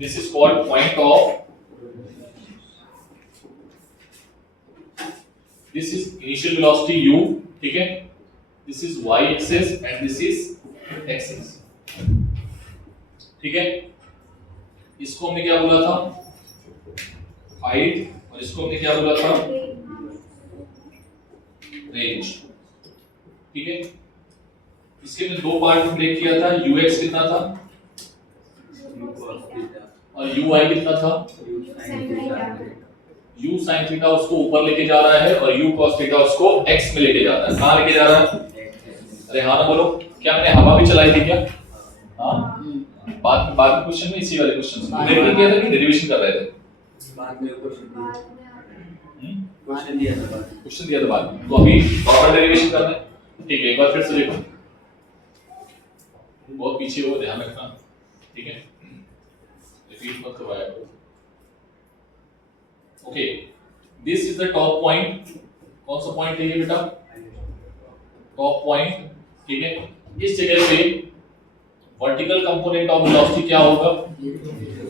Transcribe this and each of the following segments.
This is called point of, this is initial velocity u, ठीक है, this is y axis and this is x axis, ठीक है। इसको हमने क्या बोला था, हाइट, और इसको हमने क्या बोला था, रेंज, ठीक है। इसके में दो पार्ट में ब्रेक किया था, ux कितना था और uy कितना था, u sin थीटा उसको ऊपर लेके जा रहा है और u cos थीटा उसको x में लेके जा रहा है। कहां लेके जा रहा है, अरे हाँ ना बोलो, क्या मैंने हवा भी चलाई थी क्या, हाँ बाद में क्वेश्चन में, इसी वाले क्वेश्चन से ब्रेक नहीं किया था कि डेरिवेशन कर रहे थे, बाद में क्वेश्चन दिया था बाद में, तो अभी प्रॉपर डेरिवेशन करना है, ठीक है। एक बार फिर से देखो, बहुत पीछे हो, ध्यान रखना, ठीक है, रिपीट मत करवाया करो। Okay, this is the top point, कौन सा पॉइंट है ये बेटा, टॉप पॉइंट, ठीक है। इस जगह पे वर्टिकल कंपोनेंट ऑफ वेलोसिटी क्या होगा,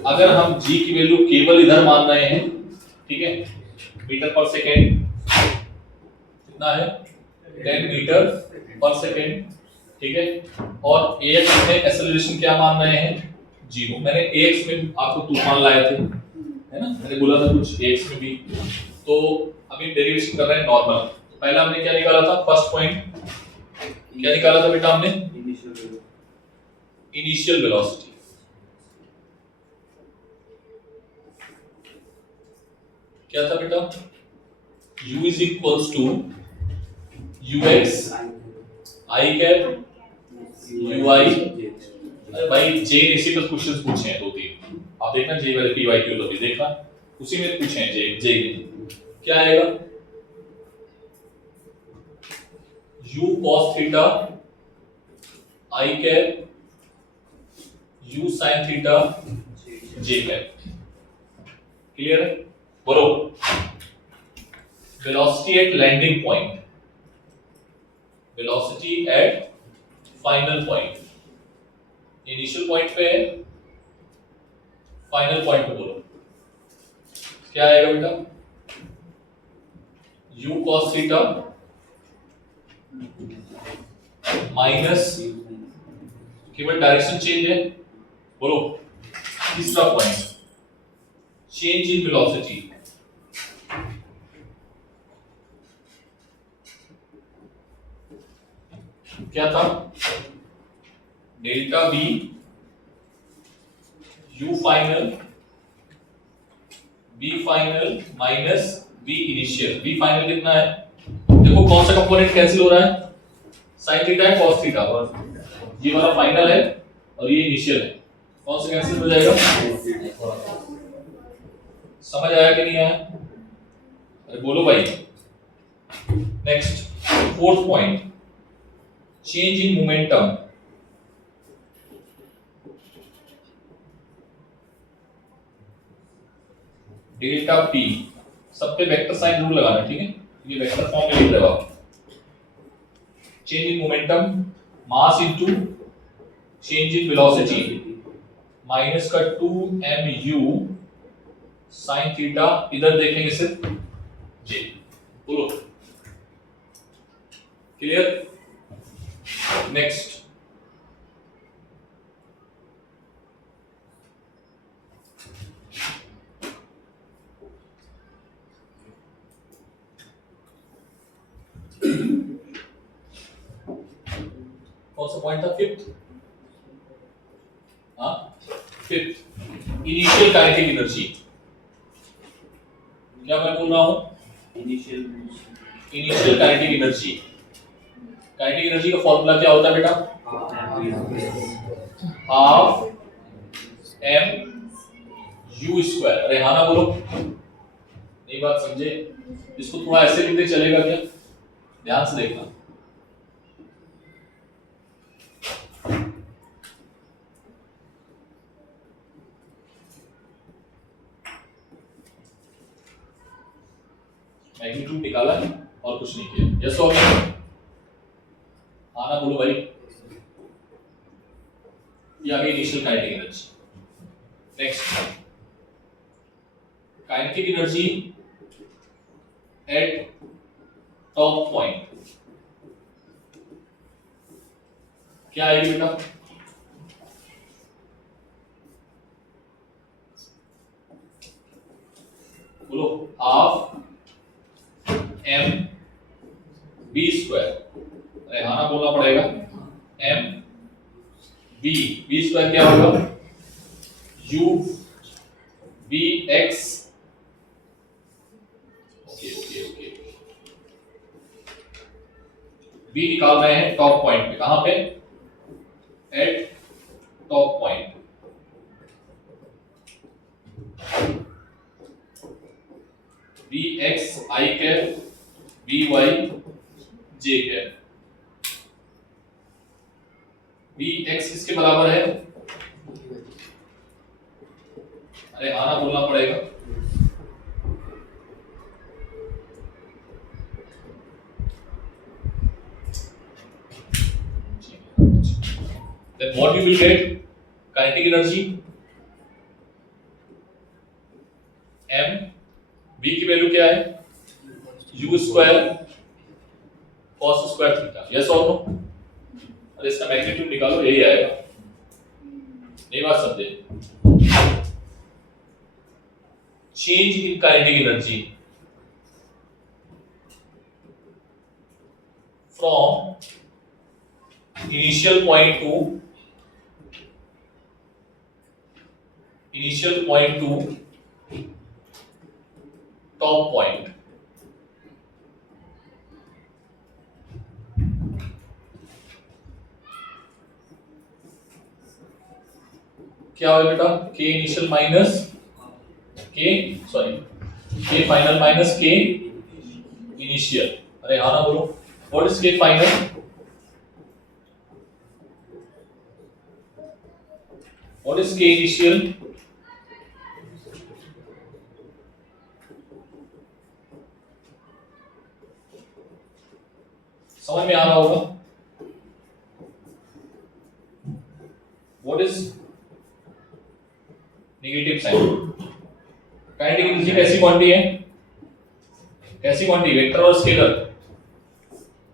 अगर हम g की वैल्यू केवल इधर मान रहे हैं, ठीक है, मीटर पर सेकेंड कितना है, 10 मीटर पर सेकेंड, ठीक है, और ax में एक्सेलरेशन क्या मान रहे हैं, 0। मैंने ax में आपको तूफान लाए थे, है ना, मैंने बोला था कुछ ax में भी, तो अभी डेरिवेशन कर रहे हैं नॉर्मल। तो पहला हमने क्या निकाला था, फर्स्ट पॉइंट क्या निकाला था बेटा हमने, इनिशियल वेलोसिटी, क्या था बेटा, u is equals to ux i cap ui, अरे भाई जे इसी पर क्वेश्चंस पूछे हैं दो तीन, आप देखना जे वाले पीवाईक्यू तो भी देखना, उसी में पूछे हैं जे क्या आएगा, u cos theta i cap u sin theta j cap, clear है, बोलो। Velocity at landing point, velocity at final point, initial point पे है, फाइनल पॉइंट पे बोलो क्या आएगा बेटा, u cos थीटा माइनस, केवल डायरेक्शन चेंज है, बोलो। तीसरा पॉइंट, चेंज इन वेलोसिटी, क्या था, delta v u final v final minus v initial, v final कितना है, देखो कौन सा कंपोनेंट कैंसिल हो रहा है, sin थीटा है cos थीटा, ये वाला फाइनल है और ये इनिशियल है, कौन सा कैंसिल हो जाएगा, समझ आया कि नहीं आया, अरे बोलो भाई। Next fourth point, change in momentum, delta p, सब पे वेक्टर साइन जरूर लगाना, ठीक है, ये वेक्टर फॉर्म में लिख रहे हो आप, change in momentum, mass into change in velocity minus का 2mu sin थीटा, इधर देखेंगे सिर्फ j, बोलो क्लियर। नेक्स्ट कौन सा पॉइंट था, फिफ्थ, हाँ फिफ्थ, इनिशियल काइनेटिक एनर्जी, क्या मैं बोल रहा हूं, initial kinetic energy, kinetic energy का फॉर्मूला क्या होता है बेटा, हाफ m u स्क्वायर, अरे हाँ ना बोलो, नहीं बात समझे, इसको थोड़ा ऐसे लिखते चलेगा क्या, ध्यान से देखना, मैग्नीट्यूड निकाला है और कुछ नहीं किया, यस और नो, आना बोलो भाई, ये आ गई initial kinetic energy. Next, kinetic energy at top point क्या आएगी बेटा? बोलो, हाफ एम बी स्क्वायर, अरे हाँ ना बोलना पड़ेगा, एम बी, बी स्क्वायर क्या होगा? U b x, okay okay okay, b निकाल रहे हैं टॉप पॉइंट पे, कहां पे? At top point, b x i cap, b y j cap, b x किसके बराबर है? अरे आना बोलना पड़ेगा, then what you will get? Kinetic energy m, b की वैल्यू क्या है? u square cos square theta, yes और नो? अरे इसका मैग्नीट्यूड निकालो, यही आएगा, नहीं बात समझे? Change in kinetic energy from initial point to top point, क्या होगा बेटा? k initial minus k, sorry k final minus k initial, अरे हाँ ना बोलो, what is k final? What is K initial? समझ में आ रहा होगा? What is negative sign? Kinetic energy कैसी क्वांटिटी है? कैसी क्वांटिटी? वेक्टर और स्केलर?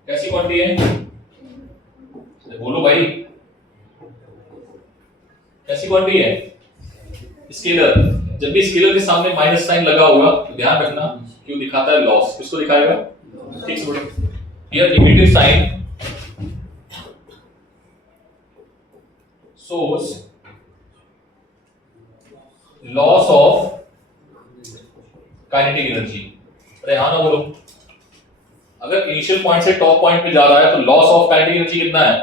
कैसी क्वांटिटी है? बोलो भाई, कैसी क्वांटिटी है? स्केलर। जब भी स्केलर के सामने माइनस साइन लगा होगा तो ध्यान रखना क्यों दिखाता है? लॉस। किसको दिखाएगा? ठीक से बोलो, here negative sign shows loss of kinetic energy. अरे हाँ ना बोलो, अगर इनिशियल पॉइंट से टॉप पॉइंट पे जा रहा है तो लॉस ऑफ काइनेटिक एनर्जी कितना है?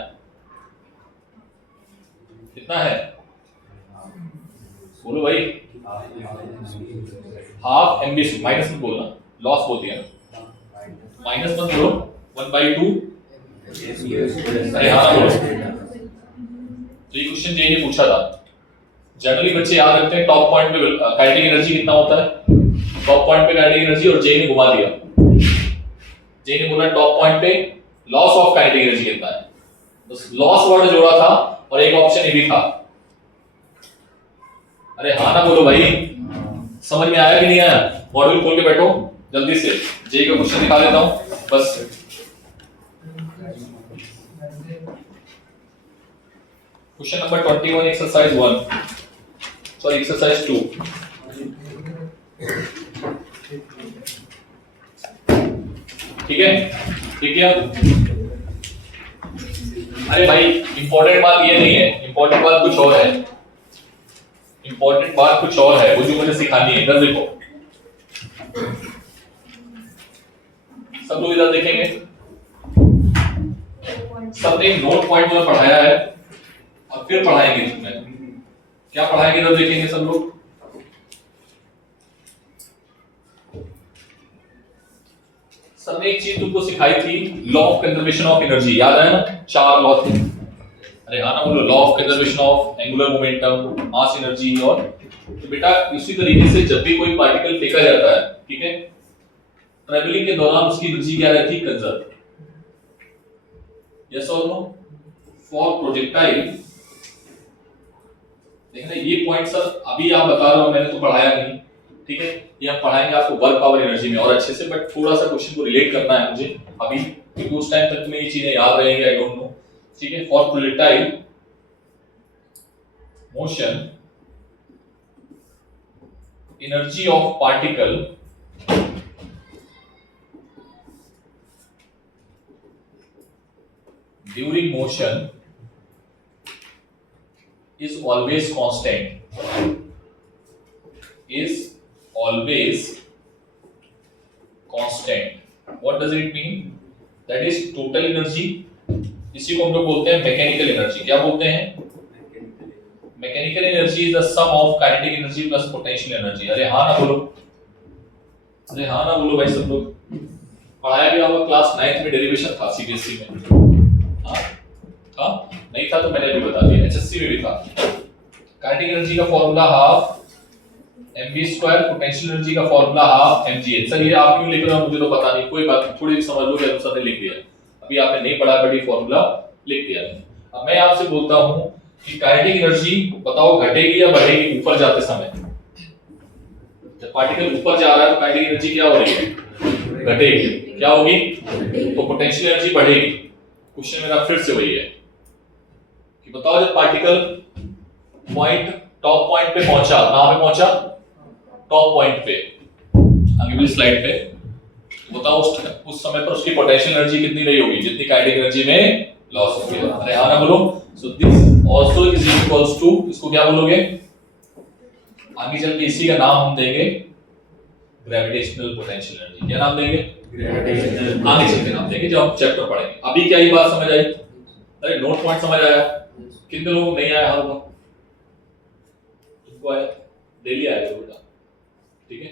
कितना है? बोलो भाई, हाफ एम बी, माइनस मत बोलना, लॉस बोलती है ना, माइनस मत बोलो, 1/2। अरे हाँ ना बोलो, तो ये क्वेश्चन जे ने पूछा था। जनरली बच्चे याद रखते हैं टॉप पॉइंट पे काइनेटिक एनर्जी कितना होता है, टॉप पॉइंट पे काइनेटिक एनर्जी, और जे ने घुमा दिया, जे ने बोला टॉप पॉइंट पे लॉस ऑफ काइनेटिक एनर्जी कितना है, तो लॉस वर्ड जोड़ा था और एक ऑप्शन ये भी था। अरे हाँ ना बोलो भाई, समझ में आया कि नहीं आया? मॉड्यूल खोल के बैठो जल्दी से, जे का क्वेश्चन दिखा देता हूं बस। Question number 21, exercise 1, sorry exercise 2। ठीक है, ठीक है। अरे भाई इंपॉर्टेंट बात ये नहीं है, इंपॉर्टेंट बात कुछ और है, इंपॉर्टेंट बात कुछ और है, वो जो मुझे सिखानी है। इधर देखो, सब लोग इधर देखेंगे, सबने नोट पॉइंट में पढ़ाया है और फिर पढ़ाएंगे इसमें क्या पढ़ाएंगे, इधर देखेंगे सब लोग। सबने एक चीज तुमको सिखाई थी, law of conservation of energy, याद है ना? 4 लॉ थे। अरे हाँ ना बोलो, law of conservation of angular momentum, mass energy, और तो बेटा इसी तरीके से जब भी कोई पार्टिकल फेंका जाता है, ठीक है, ट्रैवलिंग के दौरान उसकी एनर्जी क्या रहती है? कंजर्व। यस और नो? फॉर प्रोजेक्टाइल देखना ये पॉइंट सर अभी आप बता रहे हो, मैंने तो पढ़ाया नहीं, ठीक है, ये हम पढ़ाएंगे आपको वर्क पावर एनर्जी में और अच्छे से, बट थोड़ा सा क्वेश्चन को रिलेट करना है मुझे अभी, क्योंकि उस टाइम तक तुम्हें ये चीजें याद रहेंगी, आई डोंट नो, ठीक है। For projectile motion energy of particle during motion is always constant, is always constant. What does it mean? That is total energy, इसी को हम लोग बोलते हैं मैकेनिकल एनर्जी। क्या बोलते हैं? Mechanical energy is the sum of kinetic energy plus potential energy. अरे हाँ ना बोलो, अरे हाँ ना बोलो भाई सब लोग। पढ़ाया गया होगा क्लास 9th में, डेरिवेशन था सीबीएसई में। हाँ नहीं था तो मैंने अभी बता दिया, एचएससी में भी था। काइनेटिक एनर्जी का formula half mv², potential energy का फॉर्मूला हाफ mgh। सर ये आप क्यों लिख रहे हो मुझे तो पता नहीं, कोई बात नहीं, थोड़ी समझ लो, अनुसार ने लिख दिया, अभी आपने नहीं पढ़ा बट ये फॉर्मूला लिख दिया। अब मैं आपसे बोलता हूं कि काइनेटिक एनर्जी बताओ घटेगी या बढ़ेगी ऊपर जाते समय? जब पार्टिकल ऊपर जा रहा है तो काइनेटिक एनर्जी क्या हो रही है? घटेगी। क्या होगी? तो पोटेंशियल एनर्जी बढ़ेगी। क्वेश्चन मेरा फिर से वही है कि बताओ जब पार्टिकल पॉइंट टॉप पॉइंट पे पहुंचा, कहां पे पहुंचा? टॉप पॉइंट पे, आगे वाली स्लाइड पे, तो बताओ उस समय पर उसकी पोटेंशियल एनर्जी कितनी रही होगी जितनी काइनेटिक एनर्जी में लॉस होगी? अरे हाँ ना बोलो। So this also is equals to, इसको क्या बोलोगे? आगे चल के इसी का नाम हम देंगे ग्रेविटेशनल पोटेंशियल एनर्जी। क्या नाम देंगे? ग्रेविटेशनल। आगे चल के नाम देंगे जब हम चैप्टर पढ़ेंगे। अभी क्या ये बात समझ आई? अरे नोट पॉइंट समझ आया? कितने लोग नहीं आया? हर वक्त तुमको आया? डेली आया बेटा, ठीक है।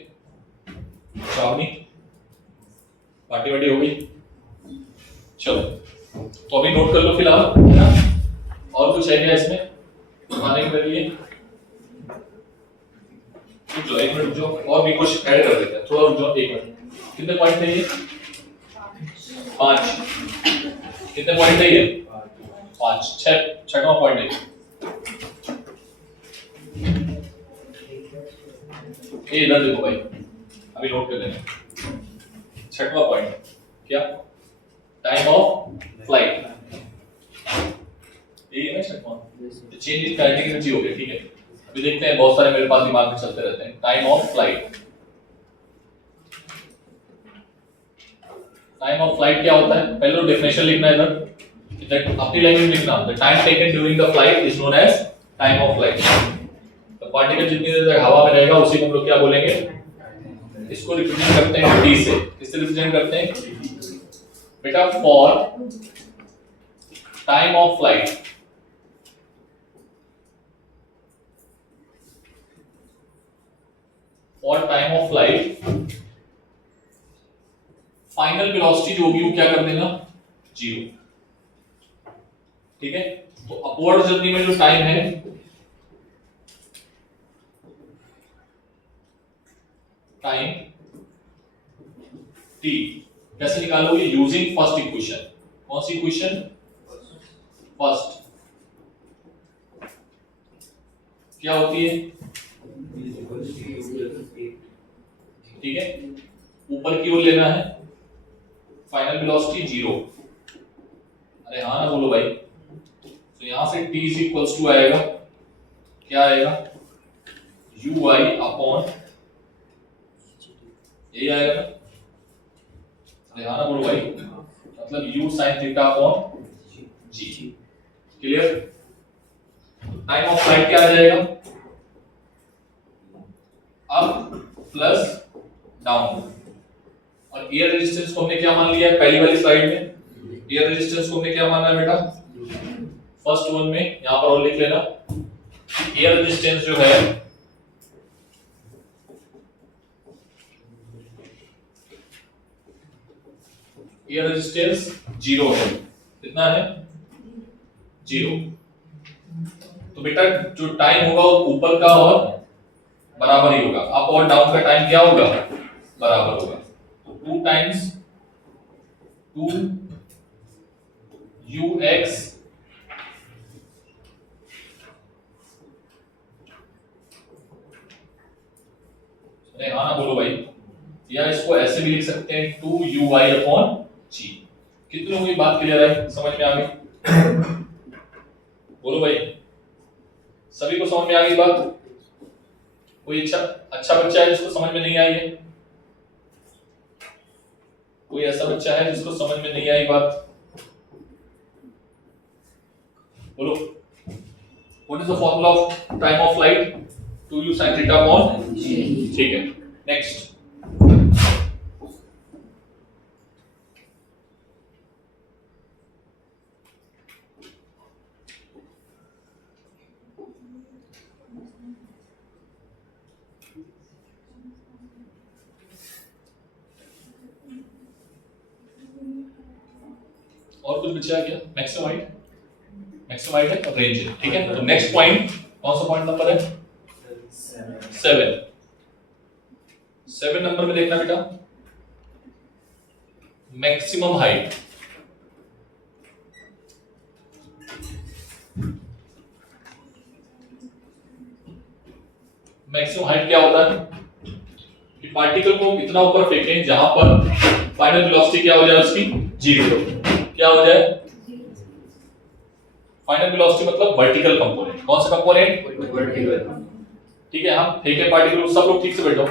शावनी पार्टी वाटी हो गई? चलो तो अभी नोट कर लो फिलहाल, है ना? और कुछ है क्या इसमें बताने के लिए? रुक जाओ एक मिनट, रुक जाओ, और भी कुछ ऐड कर देते हैं, थोड़ा रुक जाओ एक मिनट। कितने पॉइंट थे ये? 5। कितने पॉइंट थे ये? 5। 6वां पॉइंट है ये, इधर देखो भाई, अभी नोट कर लेना। 6वां पॉइंट क्या? Time of flight. ये है ना 6वां, चेंज इन काइनेटिक एनर्जी हो गया, ठीक है। अभी देखते हैं, बहुत सारे मेरे पास दिमाग में चलते रहते हैं। Time of flight, time of flight क्या होता है? पहले तो डेफिनेशन लिखना है इधर, अपनी लैंग्वेज में लिखना। The time taken during the flight is known as time of flight. तो पार्टिकल जितनी देर तक हवा में रहेगा उसी को हम लोग क्या बोलेंगे? इसको रिप्रेजेंट करते हैं टी से। किससे रिप्रेजेंट करते हैं बेटा? For time of flight, for time of flight final velocity जो होगी वो क्या कर देना? 0, ठीक है। तो अपवर्ड जर्नी में जो टाइम है, टाइम t कैसे निकालोगे? Using first equation. कौन सी इक्वेशन? फर्स्ट। क्या होती है? ठीक है, ऊपर की ओर लेना है, फाइनल वेलोसिटी 0। अरे हाँ ना बोलो भाई। तो यहां से t इज इक्वल्स टू आएगा, क्या आएगा? ui अपॉन, यही आएगा ना? अरे हाँ ना बोलो भाई, मतलब u sin theta upon g। Clear? Time of flight क्या आ जाएगा? Up plus down. और एयर रेजिस्टेंस को हमने क्या मान लिया है? पहली वाली स्लाइड में एयर रेजिस्टेंस को हमने क्या माना है बेटा? फर्स्ट वन में यहां पर और लिख लेना, एयर रेजिस्टेंस जो है एयर रेजिस्टेंस 0 है। कितना है? 0। तो बेटा जो टाइम होगा वो ऊपर का और बराबर ही होगा, अप और डाउन का टाइम क्या होगा? बराबर होगा। तो 2 टाइम्स 2 ux अरे हाँ ना बोलो भाई, या इसको ऐसे भी लिख सकते हैं 2uy/g। कितने हुई बात क्लियर है, समझ में आ गई? बोलो भाई, सभी को समझ में आ गई बात? कोई अच्छा बच्चा है जिसको समझ में नहीं आई है? कोई ऐसा बच्चा है जिसको समझ में नहीं आई बात? बोलो। What is the formula of time of flight? 2u sin theta upon g। ठीक है, नेक्स्ट। और कुछ बचा है क्या? मैक्सिमम हाइट, मैक्सिमम हाइट है और रेंज है, ठीक है। तो नेक्स्ट पॉइंट कौन सा पॉइंट नंबर है? 7। 7 नंबर में देखना बेटा, मैक्सिमम हाइट। मैक्सिमम हाइट क्या होता है कि पार्टिकल को इतना ऊपर फेंकें जहां पर फाइनल वेलोसिटी क्या हो जाए उसकी? 0। क्या हो जाए? फाइनल वेलोसिटी मतलब वर्टिकल कंपोनेंट। कौन सा कंपोनेंट? वर्टिकल। ठीक है, हम फेंके पार्टिकल, सब लोग ठीक से बैठो,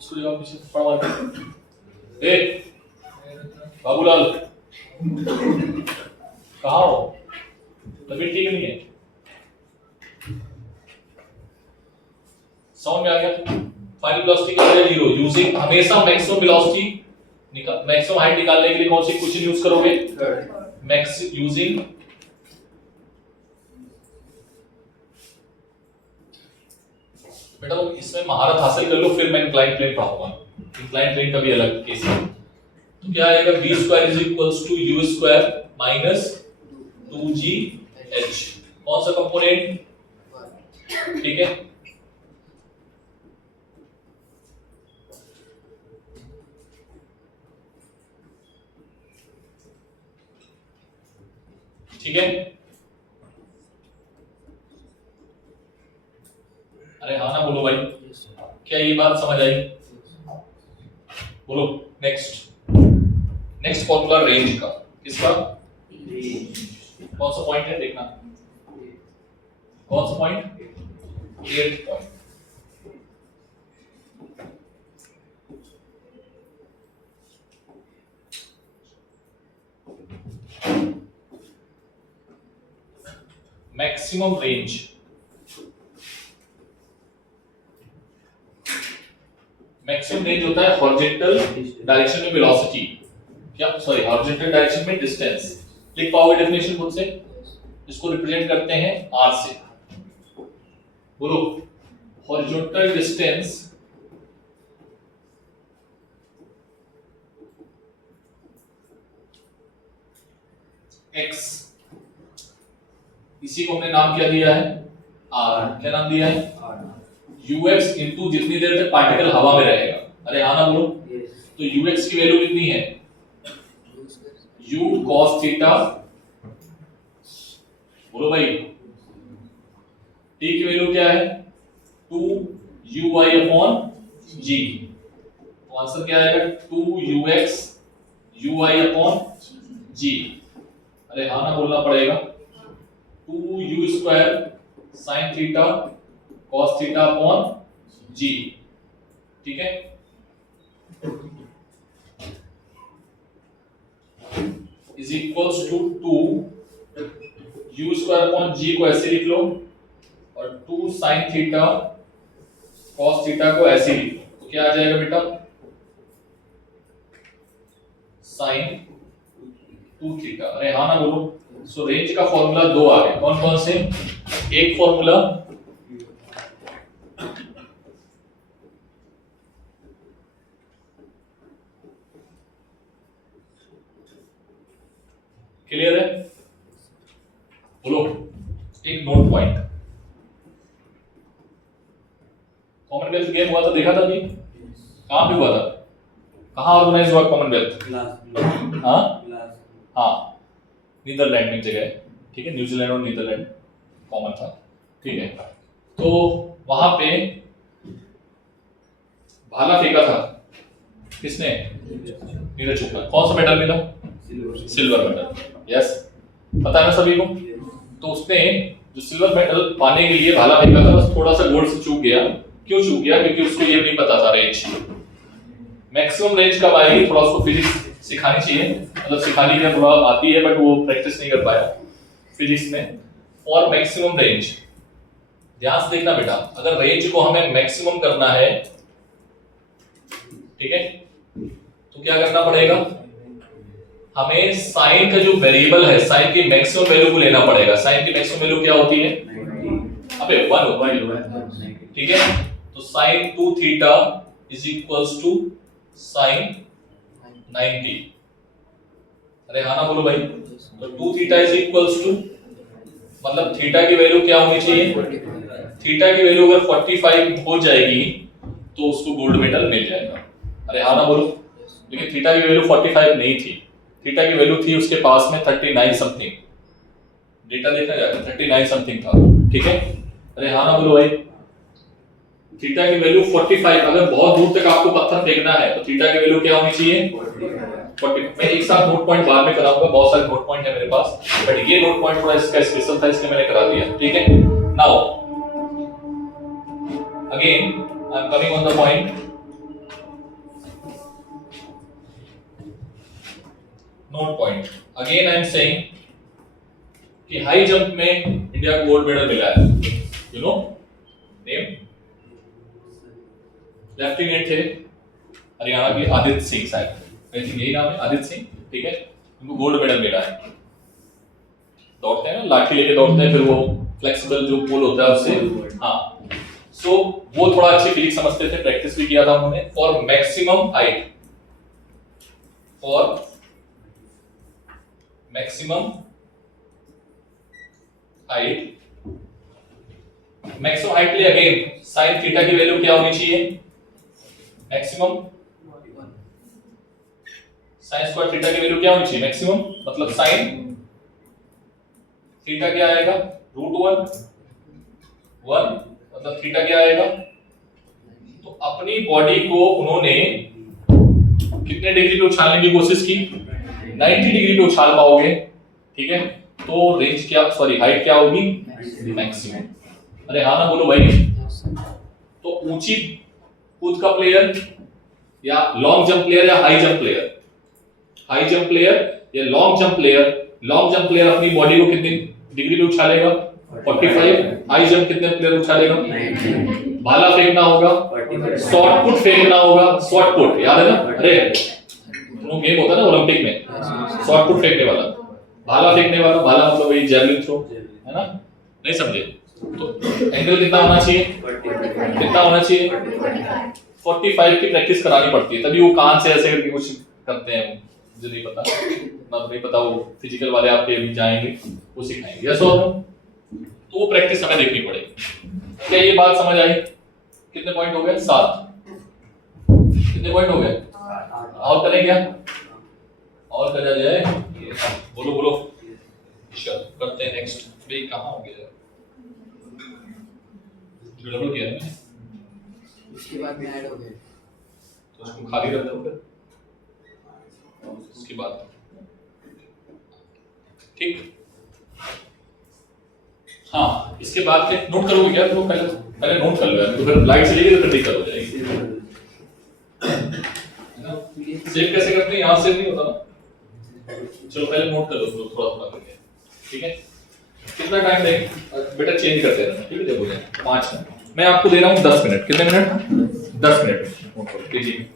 इसको जवाब पीछे पढ़वा दे। ए बाबूलाल, कहाँ हो? तबीयत ठीक नहीं है? समझ में आ गया? फाइनल वेलोसिटी क्या है? 0। यूजिंग, हमेशा मैक्सिमम वेलोसिटी मैक्सिमम हाइट निकालने के लिए कौन सी क्वेश्चन यूज करोगे? मैक्स यूजिंग बेटा तुम इसमें महारत हासिल कर लो, फिर मैं इंक्लाइन प्लेन पढ़ाऊंगा। इंक्लाइन प्लेन का भी अलग केस है। तो क्या आएगा? v² = u² minus 2gh। कौन सा कंपोनेंट? ठीक है, ठीक है। अरे हाँ ना बोलो भाई, क्या ये बात समझ आई? बोलो। नेक्स्ट फॉर्मूला रेंज का। किसका? कौन सा पॉइंट है देखना, कौन सा point? 8th point. Maximum range. Maximum range होता है हॉरिजॉन्टल डायरेक्शन में वेलोसिटी, क्या सॉरी हॉरिजॉन्टल डायरेक्शन में डिस्टेंस। लिख पाओगे डेफिनेशन खुद से? इसको रिप्रेजेंट करते हैं r से। बोलो, हॉरिजॉन्टल डिस्टेंस x, इसी को हमने नाम क्या दिया है? r। क्या नाम दिया है? ux इनटू जितनी देर तक पार्टिकल हवा में रहेगा। अरे हाँ ना बोलो। तो ux की वैल्यू कितनी है? u cos theta. बोलो भाई, t की वैल्यू क्या है? 2uy/g। तो आंसर क्या आएगा? 2ux uy/g। अरे हाँ ना बोलना पड़ेगा। 2u² sin theta cos theta upon g। ठीक है, is equals to 2u² upon g को ऐसे लिख लो और 2 sin थीटा cos थीटा को ऐसे लिख लो। तो क्या आ जाएगा बेटा? sin 2 theta. अरे हाँ ना बोलो। सो रेंज का फॉर्मूला 2 आ गए। कौन कौन से? एक फॉर्मूला क्लियर है? बोलो। एक नोट पॉइंट, कॉमनवेल्थ गेम हुआ था, देखा था जी? कहाँ पे हुआ था? कहाँ ऑर्गेनाइज हुआ कॉमनवेल्थ? हाँ हाँ, नीदरलैंड में जगह है, ठीक है। न्यूजीलैंड और नीदरलैंड कॉमन था, ठीक है। तो वहां पे भाला फेंका था किसने? नीरज चोपड़ा। कौन सा मेडल मिला? Silver medal. यस, पता है ना सभी को। तो उसने जो सिल्वर मेडल पाने के लिए भाला फेंका था, बस थोड़ा सा गोल्ड से चूक गया। क्यों चूक गया? क्योंकि उसको ये नहीं पता था रेंज, मैक्सिमम रेंज कब आएगी। थोड़ा उसको फिजिक्स सिखानी चाहिए, मतलब सिखानी क्या, थोड़ा आती है बट वो प्रैक्टिस नहीं कर पाया फिजिक्स में। और मैक्सिमम रेंज, ध्यान से देखना बेटा, अगर रेंज को हमें मैक्सिमम करना है, ठीक है, तो क्या करना पड़ेगा? हमें साइन का जो वेरिएबल है, साइन की मैक्सिमम वैल्यू को लेना पड़ेगा। साइन की मैक्सिमम वैल्यू क्या होती है? अबे 1 होती है, ठीक है। तो sine 2 theta is equals to sine 90। अरे हाँ ना बोलो भाई। तो 2 थीटा इज इक्वल्स टू, मतलब थीटा की वैल्यू क्या होनी चाहिए? थीटा की वैल्यू अगर 45 हो जाएगी तो उसको गोल्ड मेडल मिल जाएगा। अरे हाँ ना बोलो। लेकिन थीटा की वैल्यू 45 नहीं थी, थीटा की वैल्यू थी उसके पास में 39 समथिंग। डेटा देखा जाएगा, 39 समथिंग था, ठीक है। अरे हाँ ना बोलो भाई। थीटा की वैल्यू 45, अगर बहुत दूर तक आपको पत्थर फेंकना है तो थीटा की वैल्यू क्या होनी चाहिए? 40। मैं एक साथ नोट पॉइंट बाद में कराऊंगा, बहुत सारे नोट पॉइंट है मेरे पास, बट ये नोट पॉइंट थोड़ा इसका स्पेशल था इसलिए मैंने करा दिया, ठीक है। Now again I am coming on the point. Note point again I am saying कि हाई जंप में इंडिया को गोल्ड मेडल मिला है। You know name? लेफ्टिनेंट थे हरियाणा के आदित्य सिंह साहब, आई थिंक यही नाम है, आदित्य सिंह, ठीक है। उनको गोल्ड मेडल मिला है। दौड़ते हैं ना, लाठी लेके दौड़ते हैं, फिर वो फ्लेक्सिबल जो पोल होता है उससे, हाँ। सो वो थोड़ा अच्छी फिजिक्स समझते थे, प्रैक्टिस भी किया था उन्होंने। For maximum height, for maximum height, maximum height के लिए अगेन साइन थीटा की वैल्यू क्या होनी चाहिए? मैक्सिमम साइन स्क्वायर थीटा की वैल्यू क्या होनी चाहिए? मैक्सिमम, मतलब साइन थीटा क्या आएगा? √1, 1 मतलब थीटा क्या आएगा? तो अपनी बॉडी को उन्होंने कितने डिग्री पे उछालने की कोशिश की? 90 डिग्री पे उछाल पाओगे, ठीक है। तो रेंज क्या, सॉरी हाइट क्या होगी? मैक्सिमम। अरे हाँ ना बोलो भाई। तो ऊंची कूद का प्लेयर या लॉन्ग जंप प्लेयर या high jump player? High jump player या long jump player? Long jump player अपनी बॉडी को कितनी डिग्री पे उछालेगा? 45। हाई जंप कितने प्लेयर उछालेगा? भाला फेंकना होगा, शॉर्ट पुट फेंकना होगा। शॉर्ट पुट याद है ना? अरे वो गेम होता है ना ओलंपिक में, शॉर्ट पुट फेंकने वाला, भाला फेंकने वाला। भाला मतलब वही जेवलिन थ्रो, है ना? नहीं समझे? तो एंगल कितना होना चाहिए? कितना होना चाहिए? 45 की प्रैक्टिस करानी पड़ती है, तभी वो कान से ऐसे करके कुछ करते हैं। मुझे नहीं पता ना, तो नहीं पता, वो फिजिकल वाले आपके अभी जाएंगे वो सिखाएंगे। यस और नो? तो वो प्रैक्टिस हमें देखनी पड़ेगी। क्या ये बात समझ आई? कितने पॉइंट हो गए? 7। कितने पॉइंट हो गए? और करें क्या? और करा जाए? बोलो बोलो। चलो करते हैं नेक्स्ट। भाई कहाँ हो गया? गड़बड़ किया है उसके बाद में ऐड हो गए तो उसको खाली रख दो फिर, उसके बाद ठीक। हाँ इसके बाद के नोट करोगे क्या? तो पहले नोट कर लो यार, तो फिर लाइट चलेगी तो फिर दिक्कत हो जाएगी। सेव कैसे करते हैं? यहाँ सेव नहीं होता ना। चलो पहले नोट कर लो थोड़ा थोड़ा करके, ठीक है। कितना टाइम देंगे बेटा? चेंज करते रहना, ठीक है। देखो 5 मिनट मैं आपको दे रहा हूँ, 10 मिनट। कितने मिनट? 10 मिनट नोट करो कीजिए।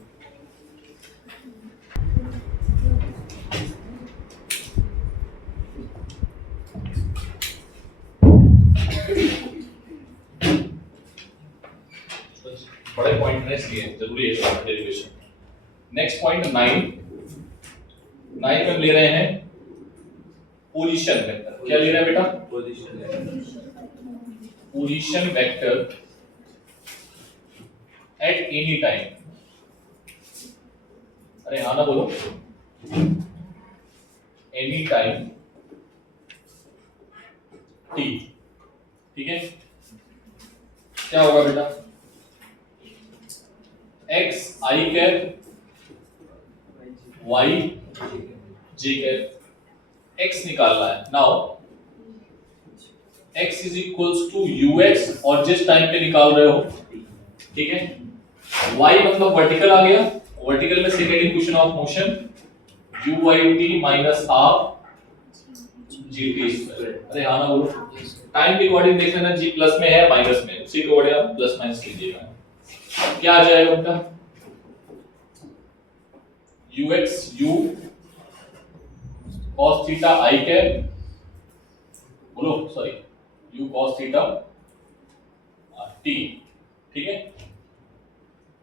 बड़े पॉइंट है इसलिए जरूरी है डेरिवेशन। नेक्स्ट पॉइंट 9 में हम ले रहे हैं पोजीशन वेक्टर। क्या ले रहे हैं बेटा? Position vector eight any time. अरे हाँ ना बोलो। एनी टाइम टी, ठीक है। क्या होगा बेटा? X i cap y j cap. X निकालना है। Now x is equals to u x और जिस टाइम पे निकाल रहे हो, ठीक है। वाई मतलब वर्टिकल आ गया, वर्टिकल में second equation of motion u y t minus half g t square. अरे हाँ ना बोलो। टाइम के अकॉर्डिंग देख लेना, जी प्लस में है माइनस में, उसी के अकॉर्डिंग आप प्लस माइनस कीजिएगा। क्या आ जाएगा उनका u x u cos theta i cap, बोलो sorry u cos theta t, ठीक है।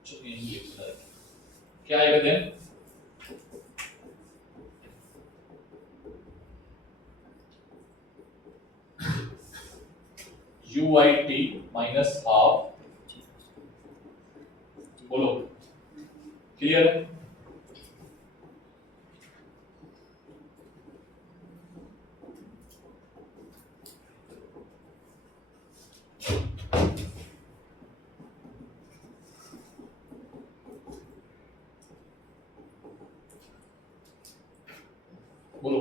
चलिए ये क्या आएगा then u y t minus half, बोलो क्लियर है। बोलो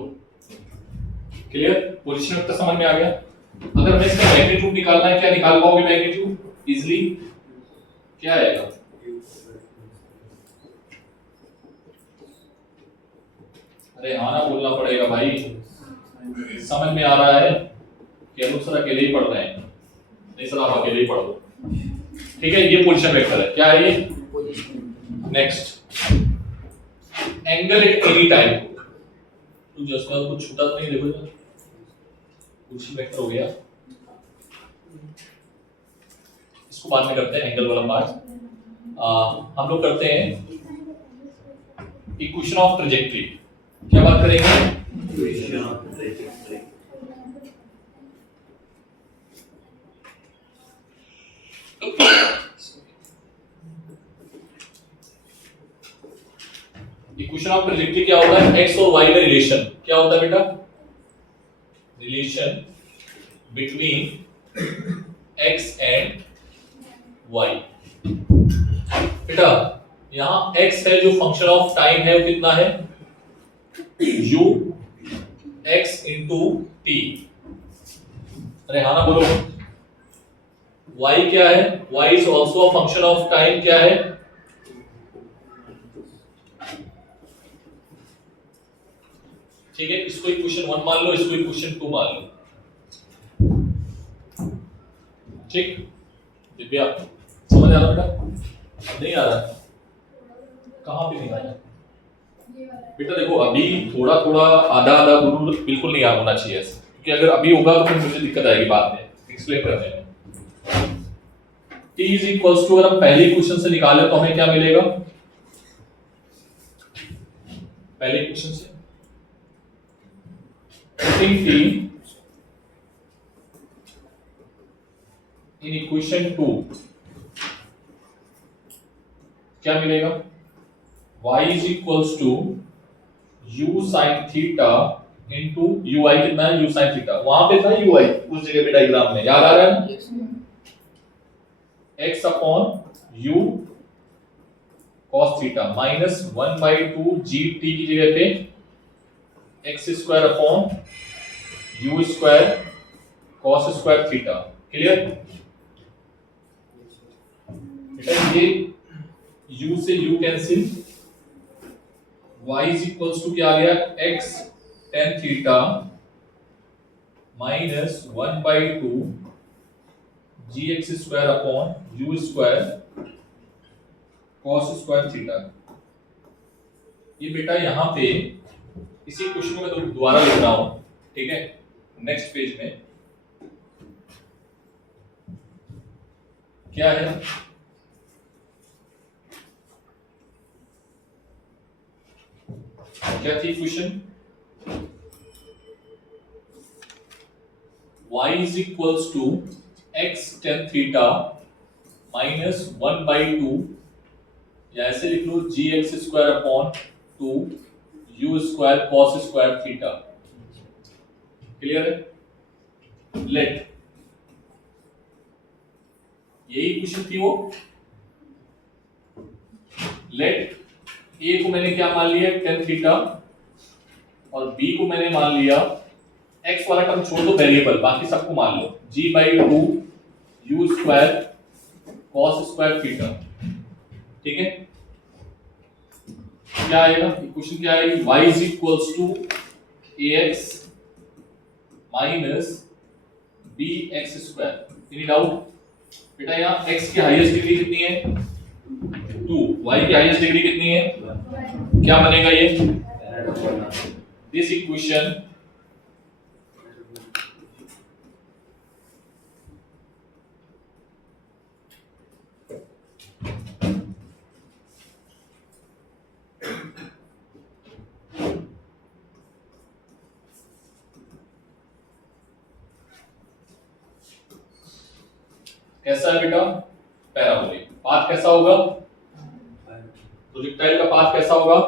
क्लियर, पोजीशन तो समझ में आ गया। अगर हमें इसका मैग्नीट्यूड निकालना है, क्या निकाल पाओगे मैग्नीट्यूड इजीली? क्या आएगा अरे हाँ ना बोलना पड़ेगा भाई, समझ में आ रहा है कि अनुप सर अकेले ही पढ़ रहे हैं? नहीं सर आप अकेले ही पढ़ लो, ठीक है। ये पोजीशन वेक्टर है, क्या है ये? Next angle at any time, तो जस्ट का कुछ छूटा तो नहीं, देखो जरा पोजीशन वेक्टर हो गया। इसको बाद में करते हैं एंगल वाला पार्ट। हम लोग करते हैं इक्वेशन ऑफ ट्रेजेक्टरी। क्या बात करेंगे? Equation of trajectory. Equation of trajectory क्या होता है? एक्स और वाई का रिलेशन क्या होता है बेटा? Relation between x and y. बेटा यहां एक्स है जो फंक्शन ऑफ टाइम है, वो कितना है? u x into T. अरे हाँ ना बोलो। y क्या है? y is also a function of time, क्या है? ठीक है, इसको इक्वेशन 1 मान लो, इसको इक्वेशन 2 मान लो, ठीक। दिव्या समझ आ रहा बेटा? नहीं आ रहा? कहाँ पे नहीं आ रहा बेटा? देखो अभी थोड़ा थोड़ा आधा आधा बिल्कुल नहीं होना चाहिए ऐसे, क्योंकि अगर अभी होगा तो फिर मुझे दिक्कत आएगी बाद में एक्सप्लेन करने में। t इज इक्वल्स टू, अगर हम पहले इक्वेशन से निकालें तो हमें क्या मिलेगा? पहले इक्वेशन से putting t in equation 2 क्या मिलेगा? y is equals to u sin theta into ui कितना है? u sin theta, वहां पे था ui उस जगह पे डायग्राम में, याद आ रहा है ना? x अपॉन u cos theta minus 1/2 gt की जगह पे x square upon u square cos square theta. Clear? बेटा ये u से u cancel, y is equals to क्या आ गया? x tan theta minus 1/2 gx square upon u square cos square theta. ये बेटा यहाँ पे इसी क्वेश्चन को मैं दोबारा लिख रहा हूँ, ठीक है। नेक्स्ट पेज में क्या है? क्या थी question? y is equals to x tan theta minus 1/2, या ऐसे लिख लो gx square upon 2 u square cos square theta. Clear है? लेट, यही क्वेश्चन थी वो, लेट ए को मैंने क्या मान लिया tan थीटा और बी को मैंने मान लिया x वाला टर्म छोड़ दो वेरिएबल, बाकी सबको मान लो g/2 u square cos square theta. ठीक है, क्या आएगा इक्वेशन, क्या आएगी y is equals to ax minus bx square. Any doubt बेटा? यहाँ x की हाईएस्ट डिग्री कितनी है 2, y की हाईएस्ट डिग्री कितनी है, क्या बनेगा ये दिस इक्वेशन कैसा है बेटा? पैराबोलिक। पाथ कैसा होगा? प्रोजेक्टाइल का पाथ कैसा होगा?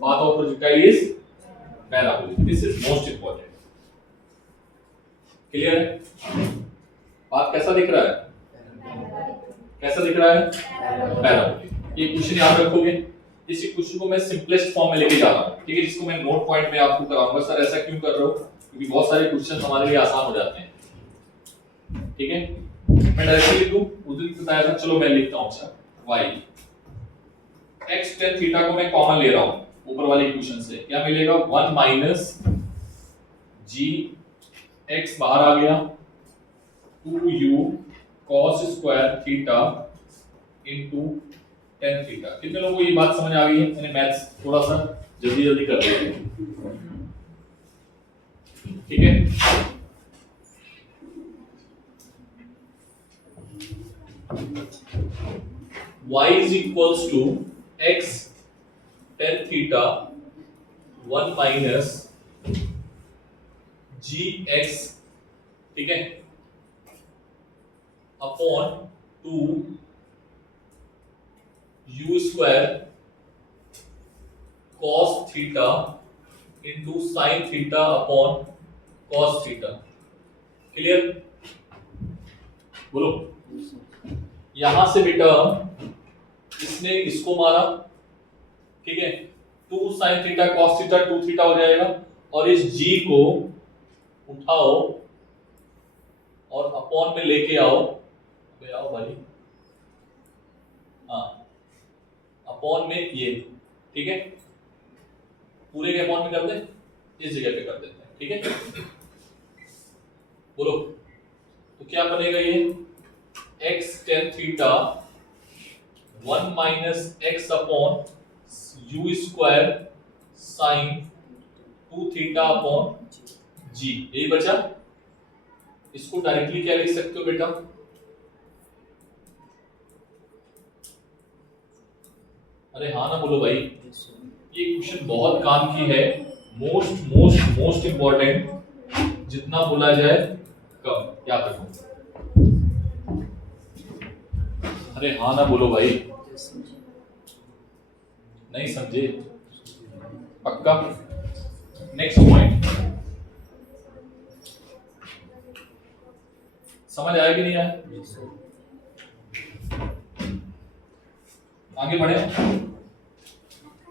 Path of projectile is parabolic. This is most important. Clear है? पाथ कैसा दिख रहा है? कैसा दिख रहा है? पैराबोलिक। ये क्वेश्चन याद रखोगे। इस क्वेश्चन को मैं सिंपलेस्ट फॉर्म में लेके जा रहा हूं, ठीक है, जिसको मैं नोट पॉइंट में आपको कराऊंगा। सर ऐसा क्यों कर रहे हो? क्योंकि बहुत सारे क्वेश्चन हमारे लिए आसान हो जाते हैं। ठीक है, मैं डायरेक्टली लिख दूं, उधर ही बताया था, चलो मैं लिखता हूं। अच्छा, y x tan थीटा को मैं कॉमन ले रहा हूं ऊपर वाले इक्वेशन से, क्या मिलेगा 1 माइनस g x बाहर आ गया 2u cos square theta into tan theta. कितने लोगों को ये बात समझ आ गई है? मैंने मैथ्स थोड़ा सा जल्दी जल्दी कर दिया, ठीक है। y is equals to x tan theta 1 minus gx, ठीक है, upon 2 u square cos theta into sin theta upon cos theta. Clear? बोलो। यहां से बेटा इसने इसको मारा, ठीक है, 2 sin theta cos theta 2 theta हो जाएगा, और इस g को उठाओ और अपॉन में लेके आओ, आओ भाई, हाँ, अपॉन में ये, ठीक है, पूरे के अपॉन में कर दे, इस जगह पे कर देते हैं, ठीक है। बोलो, तो क्या बनेगा ये x tan theta 1 minus x अपॉन u square sine 2 theta upon g, यही बचा। इसको डायरेक्टली क्या लिख सकते हो बेटा? अरे हाँ ना बोलो भाई, ये क्वेश्चन बहुत काम की है, मोस्ट मोस्ट मोस्ट इंपॉर्टेंट, जितना बोला जाए कम, याद रखो। अरे हाँ ना बोलो भाई, नहीं समझे? पक्का? नेक्स्ट पॉइंट समझ आया कि नहीं आया? आगे बढ़े,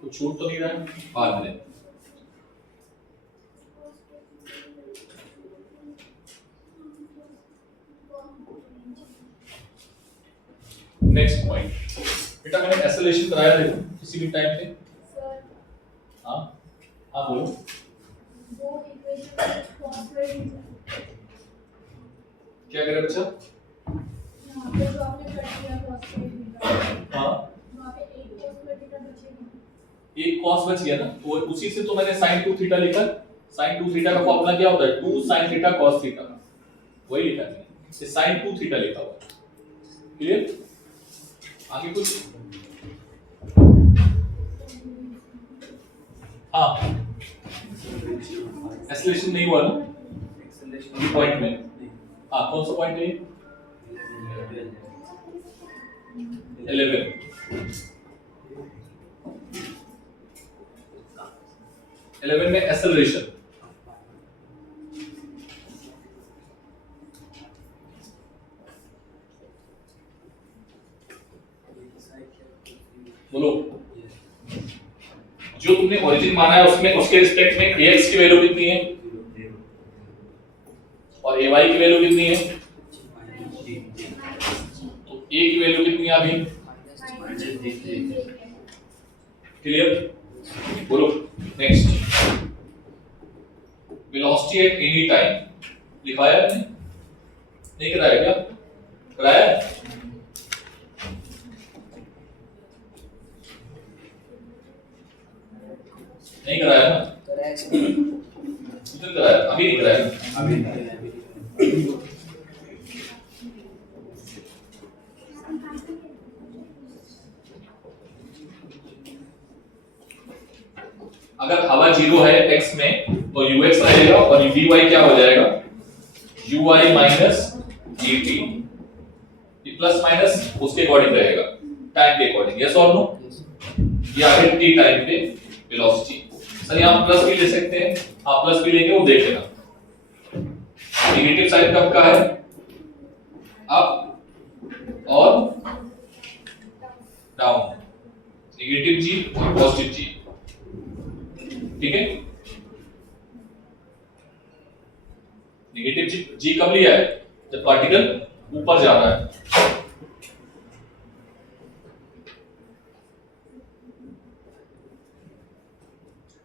तो छूट तो नहीं रहा है, बाद में। नेक्स्ट पॉइंट बेटा, मैंने एक्सेलरेशन कराया, देखो किसी भी टाइम पे। हाँ हाँ बोलो। क्या करे बच्चा? हाँ, एक cos बच गया ना, तो उसी से तो मैंने sin 2 थीटा लिखा। sin 2 थीटा का फॉर्मूला क्या होता है? 2 sin थीटा cos थीटा, वही लिखा है, ये sin 2 थीटा लिखा हुआ है। क्लियर? आगे कुछ? हाँ, एक्सेलरेशन नहीं हुआ ना पॉइंट में? हाँ, कौन सा पॉइंट है? 11 11 में एक्सेलरेशन। बोलो, जो तुमने ओरिजिन माना है उसमें उसके रिस्पेक्ट में ax की वैल्यू कितनी है और ay की वैल्यू कितनी है, तो a की वैल्यू कितनी है अभी, क्लियर। बोलो next, velocity at any time लिखाया है आपने, नहीं कराया क्या, कराया है? नहीं कराया ना, कितने कराया, अभी नहीं कराया। अगर हवा जीरो है x में तो ux रहेगा और vy क्या हो जाएगा, uy माइनस gt, ये प्लस माइनस उसके अकॉर्डिंग रहेगा, टाइम के अकॉर्डिंग, यस और नो। ये आगे t टाइम पे वेलोसिटी, सर यहां प्लस भी ले सकते हैं, आप प्लस भी लेंगे वो देख लेना। नेगेटिव साइड कब का है, अप और down, negative g positive g, ठीक है। नेगेटिव जी कब लिया है, जब पार्टिकल ऊपर जा रहा है,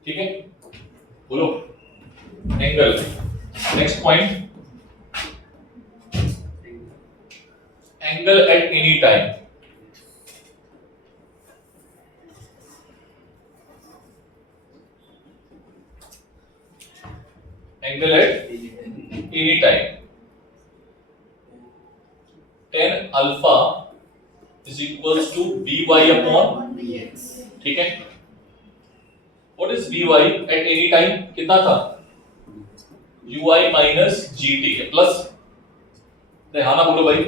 ठीक है। बोलो angle, next point, angle at any time, angle at any time, tan alpha is equals to by upon, ठीक है। What is by at any time, कितना था, ui माइनस gt है, प्लस, हाँ ना बोलो भाई,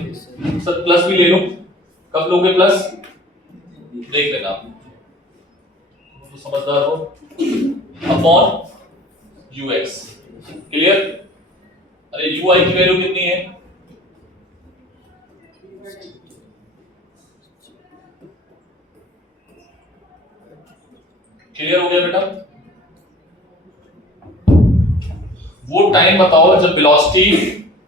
सर प्लस भी ले लो, कब लोगे प्लस, देख लेना आप तो समझदार हो, अपॉन ux, क्लियर। अरे ui की वैल्यू कितनी है, क्लियर हो गया बेटा। वो टाइम बताओ जब वेलोसिटी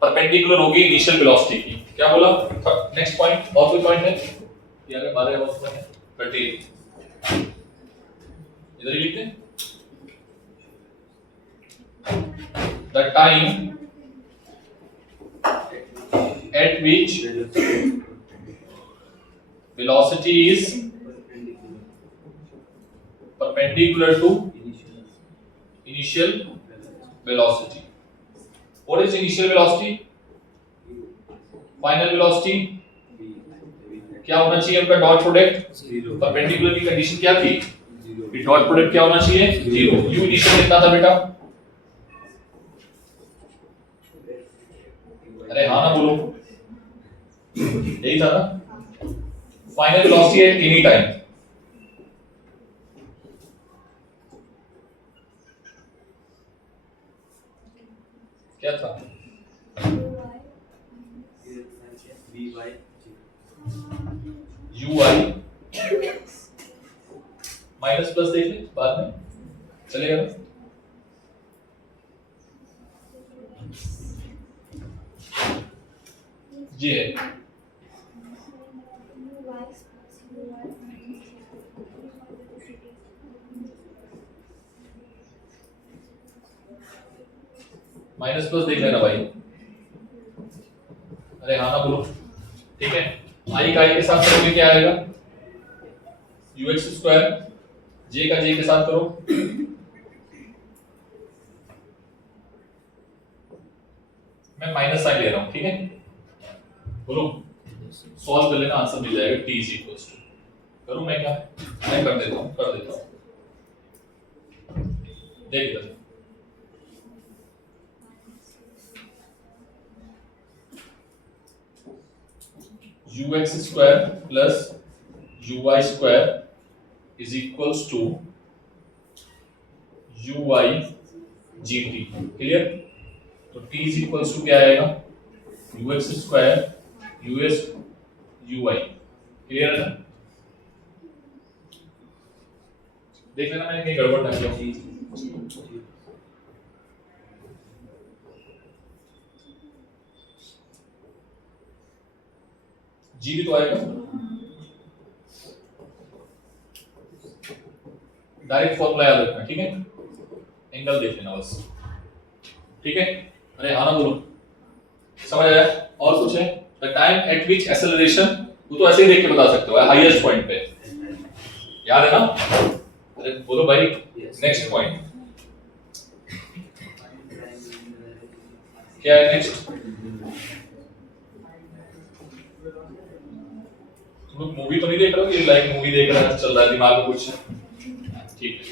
परपेंडिकुलर होगी इनिशियल वेलोसिटी की, क्या बोला। नेक्स्ट पॉइंट, और कोई पॉइंट है, ये आगे 12 है, 13 इधर ही लिखते हैं, the time at which velocity is perpendicular to initial velocity. What is initial velocity, final velocity, क्या होना चाहिए उनका डॉट प्रोडक्ट, परपेंडिकुलर की कंडीशन क्या थी, डॉट प्रोडक्ट क्या होना चाहिए, जीरो। u इनिशियल कितना था बेटा, अरे हाँ ना बोलो, यही था ना। Final velocity at any time, क्या था, ui माइनस प्लस देख ले बाद में चलेगा ना, ये है माइनस प्लस देख लेना भाई, अरे हाँ ना बोलो, ठीक है। आई का आई के साथ करोगे क्या आएगा, ux स्क्वायर, j का j के साथ करो, मैं माइनस साइन ले रहा हूं, ठीक है। बोलो सॉल्व कर लेना, आंसर मिल जाएगा, t इज इक्वल्स टू, करूं मैं क्या, मैं कर देता हूं देख इधर, ux square plus uy square is equals to uy gt, clear. तो t इज इक्वल्स टू क्या आएगा, ux square us uy, clear है ना। देख लेना मैंने कहीं गड़बड़ ना किया। जी भी तो आएगा, डायरेक्ट फॉर्मूला याद रखना, ठीक है। एंगल देख लेना बस, ठीक है। अरे हाँ ना बोलो, समझ आया? और कुछ है? The time eight which acceleration, वो तो ऐसे ही देख के बता सकते हो, हाईएस्ट पॉइंट पे, याद है ना? अरे बोलो भाई, नेक्स्ट पॉइंट क्या है? नेक्स्ट तुम मूवी तो नहीं देख रहे हो, ये लाइक मूवी देख रहा है, चल रहा है दिमाग में कुछ, ठीक है।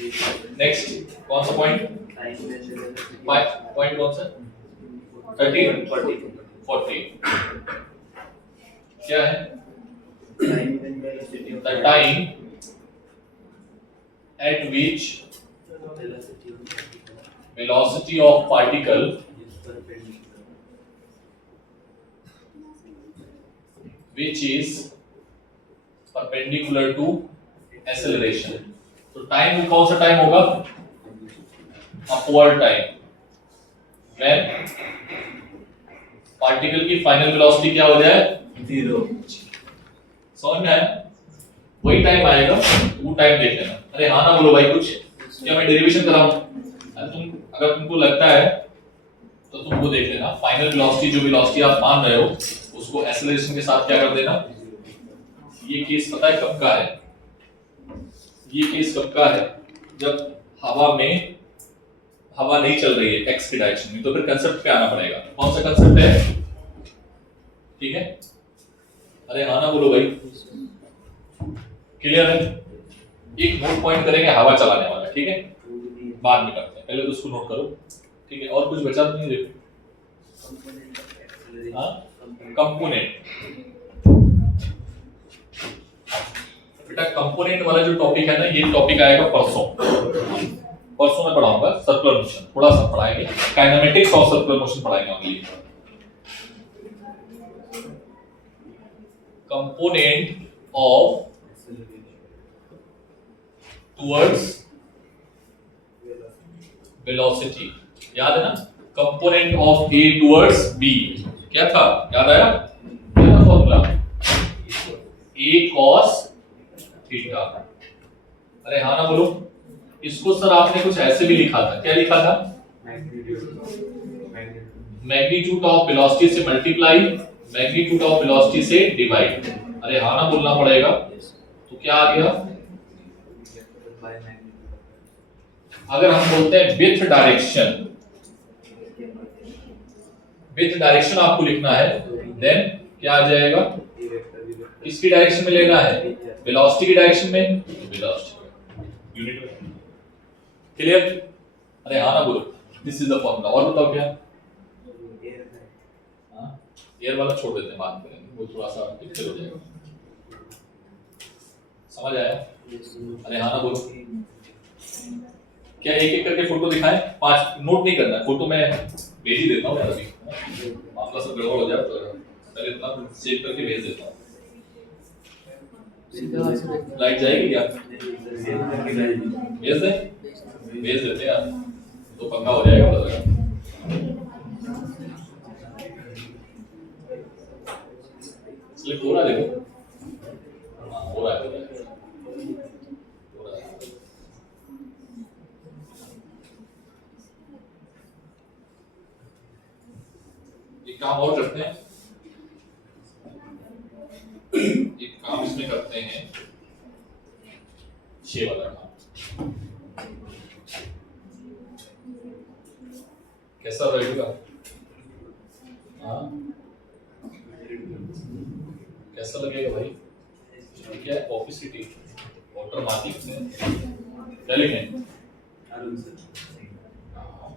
नेक्स्ट कौन सा पॉइंट? पॉइंट कौन सा? 30 40 क्या है? The time eight which velocity of particle which is perpendicular to acceleration। तो टाइम कौन सा टाइम होगा? अपवर्ड टाइम, when पार्टिकल की फाइनल वेलोसिटी क्या हो जाए? 0। समझ में आया? वही टाइम आएगा, वो टाइम देख लेना। अरे हाँ ना बोलो भाई, कुछ क्या मैं डेरिवेशन कराऊं? अगर तुमको लगता है तो तुम वो देख लेना, फाइनल वेलोसिटी जो वेलोसिटी आप मान रहे हो उसको एक्सेलरेशन के साथ क्या कर देना। ये केस पता है कब का है? ये केस कब का है? जब हवा नहीं चल रही है एक्स की डायरेक्शन में, तो फिर कंसेप्ट पे आना पड़ेगा। कौन सा कंसेप्ट है? ठीक है, अरे हाँ ना बोलो भाई, क्लियर है? एक नोट पॉइंट करेंगे हवा चलाने वाला, ठीक है, बाद में करते हैं, पहले तो उसको नोट करो, ठीक है। और कुछ बचा तो नहीं? देखो कंपोनेंट, बेटा कंपोनेंट वाला जो टॉपिक है ना, ये टॉपिक आएगा परसों में पढ़ाऊंगा। सर्कुलर मोशन थोड़ा सा पढ़ाएंगे, काइनेमेटिक्स ऑफ सर्कुलर मोशन पढ़ाएंगे only. Component of towards velocity, याद है ना? Component of a towards b क्या था? याद आया? क्या था फॉर्मूला? ए कॉस थीटा। अरे हाँ ना बोलो, इसको सर आपने कुछ ऐसे भी लिखा था, क्या लिखा था? मैग्नीट्यूड ऑफ वेलोसिटी से मल्टीप्लाई, मैग्नीट्यूड ऑफ वेलोसिटी से डिवाइड। अरे हाँ ना बोलना पड़ेगा, तो क्या आ गया? अगर हम बोलते हैं विथ डायरेक्शन आपको लिखना है, देन क्या आ जाएगा? किसकी डायरेक्शन में लेना है? वेलोसिटी की डायरेक्शन में, वेलोसिटी यूनिट में। क्लियर? अरे हाँ ना बोलो, दिस इज द फॉर्मूला। और बताओ क्या? एयर वाला छोड़ देते हैं, बात करेंगे, वो थोड़ा सा डिफिकल्ट हो जाएगा। समझ आया? अरे हाँ ना बोलो, क्या एक एक करके फोटो दिखाएं? 5 नोट नहीं करना, फोटो मैं भेज ही देता हूँ यार, अभी मामला सब गड़बड़ हो जाए तो पहले इतना सेव करके भेज देता हूँ। लाइट जाएगी क्या? भेज देते हैं यार, तो पक्का हो जाएगा, बताएगा। स्लिप हो रहा है, देखो हो रहा है। एक काम और करते हैं, एक काम इसमें करते हैं, 6 वाला काम कैसा रहेगा? हाँ कैसा लगेगा भाई? क्या है? ऑफिसिटी वाटर मार्किंग से क्या लिखें?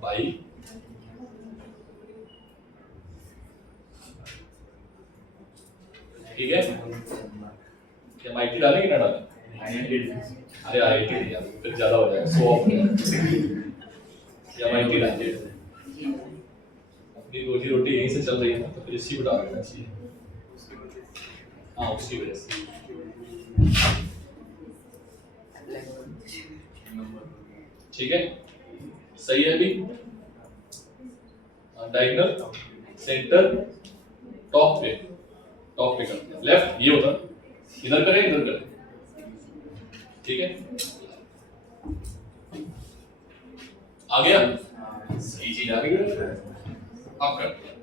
भाई ठीक है, क्या माइटी डालेंगे ना डालें? अरे आईटी नहीं यार, फिर ज्यादा हो जाएगा, 100 या माइटी डालेंगे। अपनी रोजी रोटी यहीं से चल रही है ना, तो फिर इसी को डाल देना चाहिए। हाँ उसकी वजह से ठीक है, सही है अभी। डायगोनल सेंटर टॉप पे करते हैं, लेफ्ट ये होता, इधर करें इधर करें, ठीक है। आ गया, सही चीज आ गई। अब करते हैं,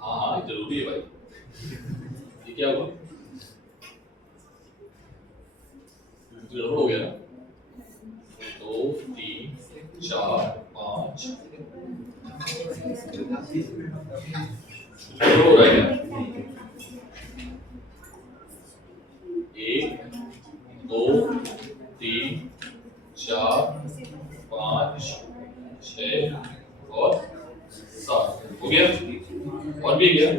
हाँ जरूरी है भाई। ये क्या हुआ, गड़बड़ हो गया ना। 2 3 4 5 गड़बड़ हो रहा है क्या? 1 2 3 4 5 6 और 7 हो गया, और भी गया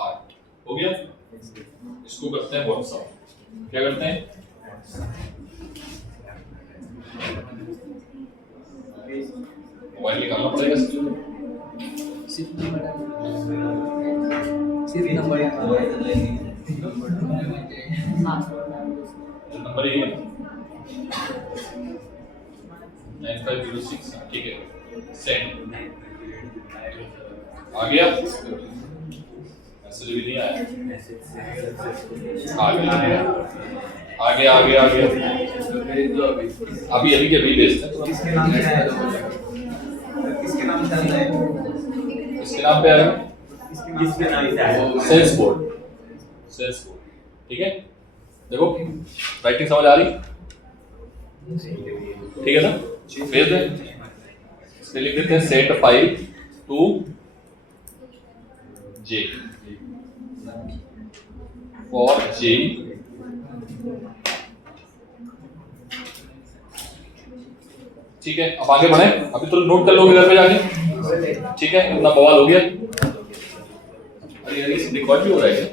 8 हो गया। इसको करते हैं व्हाट्सएप, क्या करते हैं, मोबाइल निकालना पड़ेगा, सिर्फ नंबर नंबर ये है 9506, ठीक है, सेंड। आ गया, मैसेज भी नहीं आया, आ गया अभी अभी के अभी भेजते हैं। किसके नाम से आया किसके नाम से आया इसके नाम पे आएगा, किसके नाम से आया सेल्स बोर्ड, ठीक है। देखो राइटिंग समझ आ रही, ठीक है ना, भेज दें। इसमें लिख देते हैं set 5 to J for J ठीक है। अब आगे बढ़े, अभी तो नोट कर लोगे घर पे जाके, ठीक है। इतना बवाल हो गया, अरे यार रिकॉर्ड भी हो रहा है क्या?